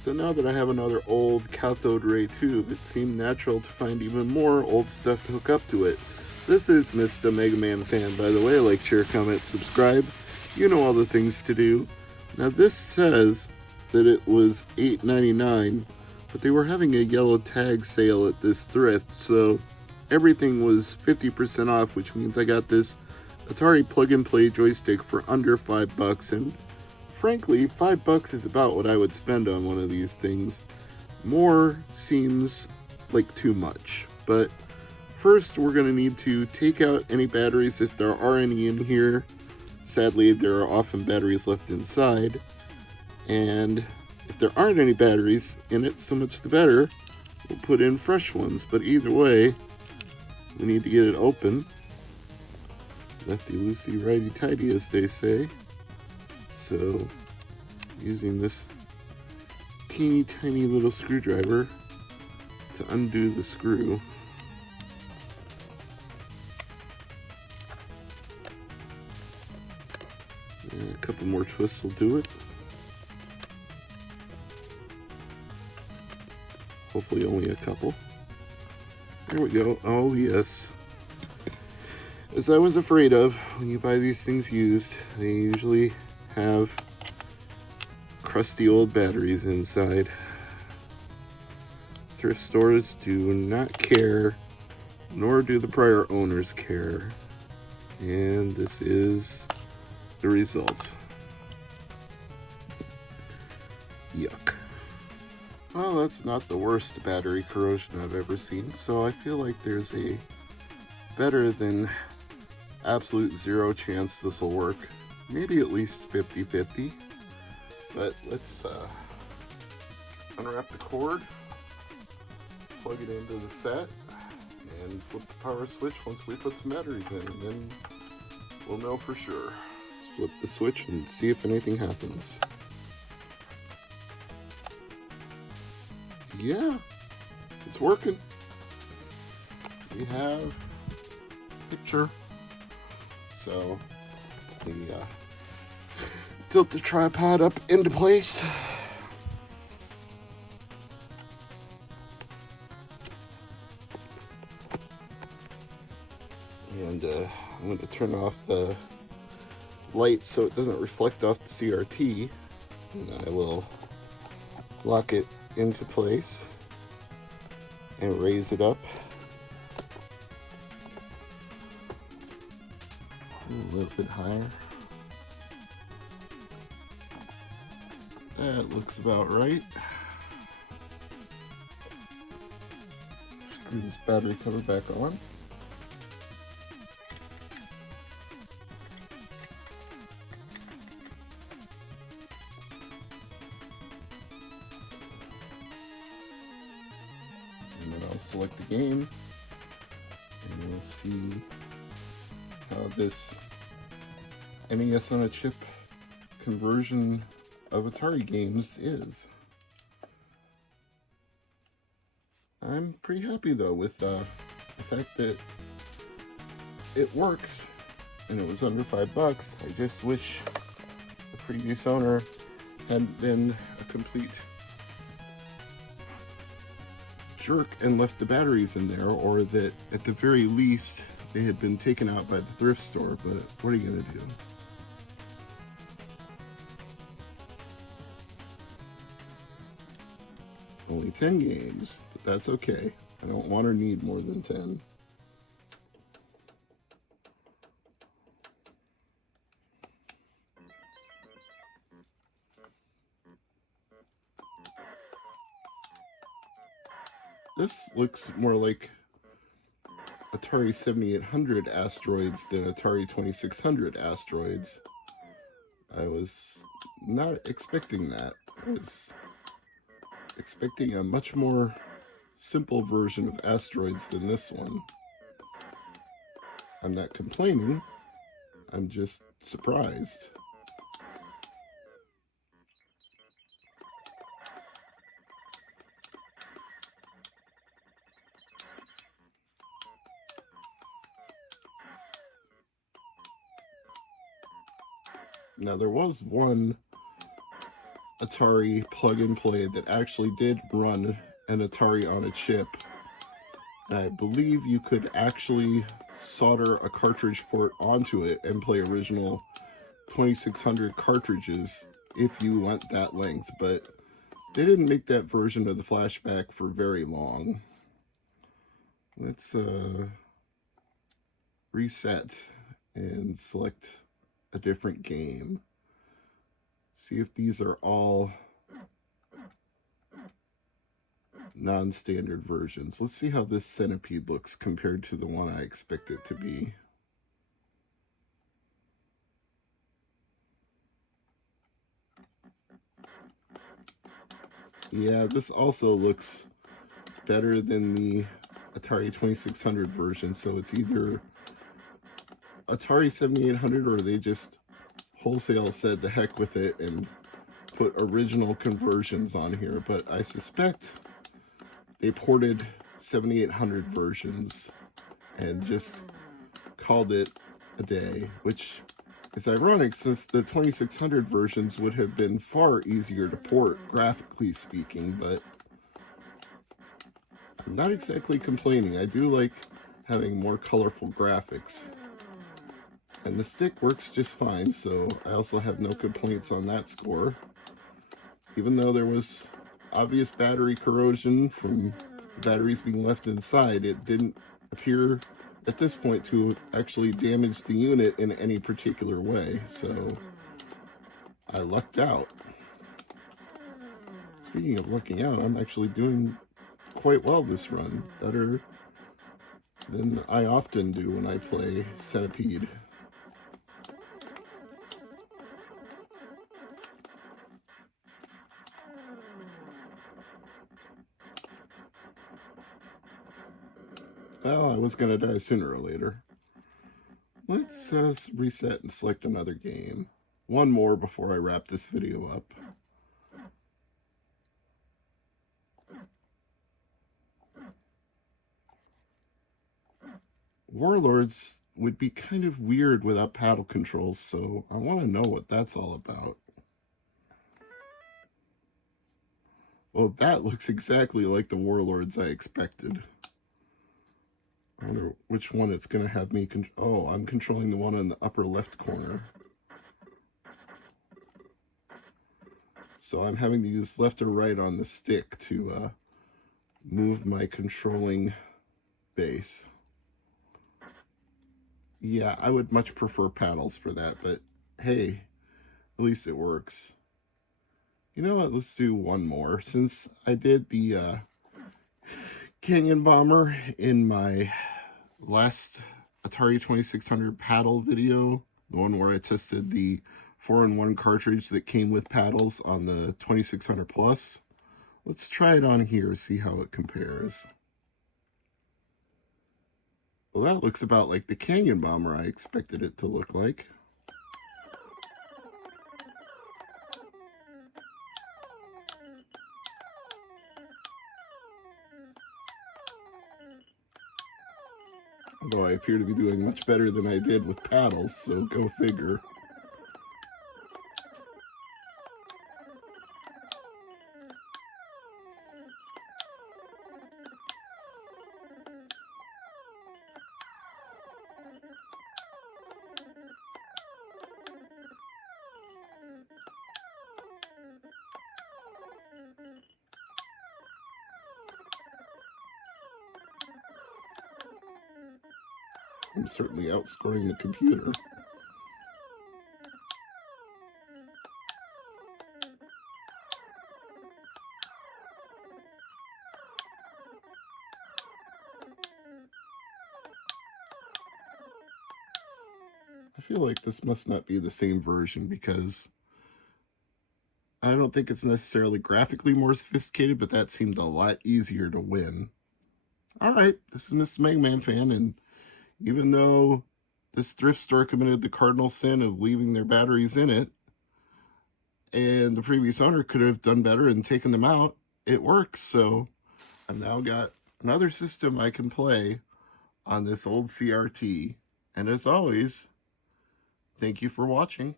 So now that I have another old cathode ray tube, it seemed natural to find even more old stuff to hook up to it. This is Mr. MegaManFan, by the way. Like, share, comment, subscribe. You know all the things to do. Now this says that it was $8.99, but they were having a yellow tag sale at this thrift, so everything was 50% off, which means I got this Atari plug-and-play joystick for under $5, and frankly, $5 is about what I would spend on one of these things. More seems like too much, but first we're going to need to take out any batteries if there are any in here. Sadly, there are often batteries left inside, and if there aren't any batteries in it, so much the better. We'll put in fresh ones, but either way, we need to get it open. Lefty loosey, righty tighty, as they say. So, using this teeny tiny little screwdriver to undo the screw. And a couple more twists will do it. Hopefully only a couple. Here we go. Oh yes. As I was afraid of, when you buy these things used, they usually have crusty old batteries inside. Thrift stores do not care, nor do the prior owners care. And this is the result. Yuck. Well, that's not the worst battery corrosion I've ever seen, so I feel like there's a better than absolute zero chance this will work. Maybe at least 50-50. But let's unwrap the cord, plug it into the set, and flip the power switch once we put some batteries in, and then we'll know for sure. Let's flip the switch and see if anything happens. Yeah, it's working. We have a picture. So, the tilt the tripod up into place. And I'm going to turn off the light so it doesn't reflect off the CRT. And I will lock it into place and raise it up a little bit higher. That looks about right. Screw this battery cover back on. And then I'll select the game, and we'll see how this NES on a chip conversion of Atari games is. I'm pretty happy though with the fact that it works and it was under $5. I just wish the previous owner hadn't been a complete jerk and left the batteries in there, or that at the very least they had been taken out by the thrift store, but what are you gonna do? Only 10 games, but that's okay. I don't want or need more than 10. This looks more like Atari 7800 asteroids than Atari 2600 asteroids. I was not expecting that. I was expecting a much more simple version of asteroids than this one. I'm not complaining, I'm just surprised. Now there was one Atari plug-and-play that actually did run an Atari on a chip. And I believe you could actually solder a cartridge port onto it and play original 2600 cartridges if you went that length, but they didn't make that version of the flashback for very long. Let's reset and select a different game. See if these are all non-standard versions. Let's see how this Centipede looks compared to the one I expect it to be. Yeah, this also looks better than the Atari 2600 version, so it's either Atari 7800 or they just wholesale said the heck with it and put original conversions on here, but I suspect they ported 7800 versions and just called it a day, which is ironic since the 2600 versions would have been far easier to port, graphically speaking, but I'm not exactly complaining. I do like having more colorful graphics. And the stick works just fine, so I also have no complaints on that score. Even though there was obvious battery corrosion from batteries being left inside, it didn't appear at this point to actually damage the unit in any particular way, so I lucked out. Speaking of lucking out, I'm actually doing quite well this run, better than I often do when I play Centipede. Well, I was going to die sooner or later. Let's reset and select another game. One more before I wrap this video up. Warlords would be kind of weird without paddle controls, so I want to know what that's all about. Well, that looks exactly like the Warlords I expected. I wonder which one it's going to have me oh, I'm controlling the one in the upper left corner. So I'm having to use left or right on the stick to move my controlling base. Yeah, I would much prefer paddles for that, but hey, at least it works. You know what, let's do one more. Since I did the Canyon Bomber in my last Atari 2600 paddle video, the one where I tested the 4-in-1 cartridge that came with paddles on the 2600 Plus, let's try it on here, see how it compares. Well, that looks about like the Canyon Bomber I expected it to look like. Although I appear to be doing much better than I did with paddles, so go figure. I'm certainly outscoring the computer. I feel like this must not be the same version because I don't think it's necessarily graphically more sophisticated, but that seemed a lot easier to win. Alright, this is Mr. MegaManFan, and even though this thrift store committed the cardinal sin of leaving their batteries in it, and the previous owner could have done better and taken them out, it works. So I've now got another system I can play on this old CRT. And as always, thank you for watching.